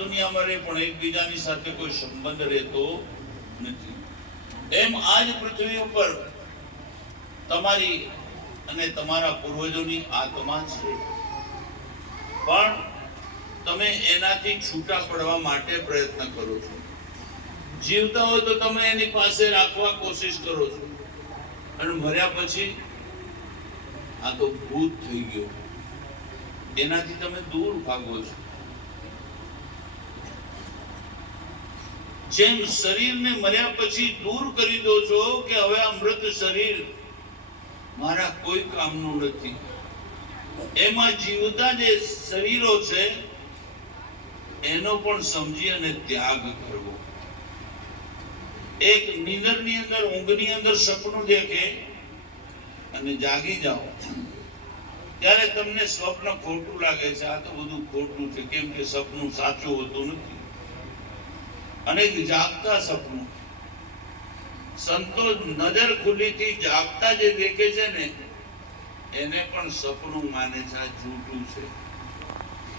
દુનિયામાં રહે પણ એકબીજાની સાથે કોઈ સંબંધ રહેતો નથી. એમ આજ પૃથ્વી ઉપર તમારી અને તમારા પૂર્વજોની આત્મા છે, પણ તમે એનાથી છૂટા પડવા માટે પ્રયત્ન કરો છો. જીવતા હોય તો તમે એની પાસે રાખવા કોશિશ કરો છો, અને મર્યા પછી આ તો ભૂત થઈ ગયો, એનાથી તમે દૂર ભાગો છો. જેમ શરીરને મર્યા પછી દૂર કરી દો છો કે હવે આ મૃત શરીર મારા કોઈ કામનું નથી, એમાં જીવતા જે શરીરો છે એનો પણ સમજી અને ત્યાગ કરવો. એક નીંદરની અંદર, ઊંઘની અંદર સપનું દેખે અને જાગી જાઓ ત્યારે તમને સ્વપ્ન ખોટું લાગે છે. આ તો બધું ખોટું છે, કેમ કે સપનું સાચું હોતું નથી. અને જાગતા સપનું, સંતો નજર ખુલ્લીથી જાગતા જે દેખે છે ને એને પણ સપનું માને છે, આ જૂઠું છે.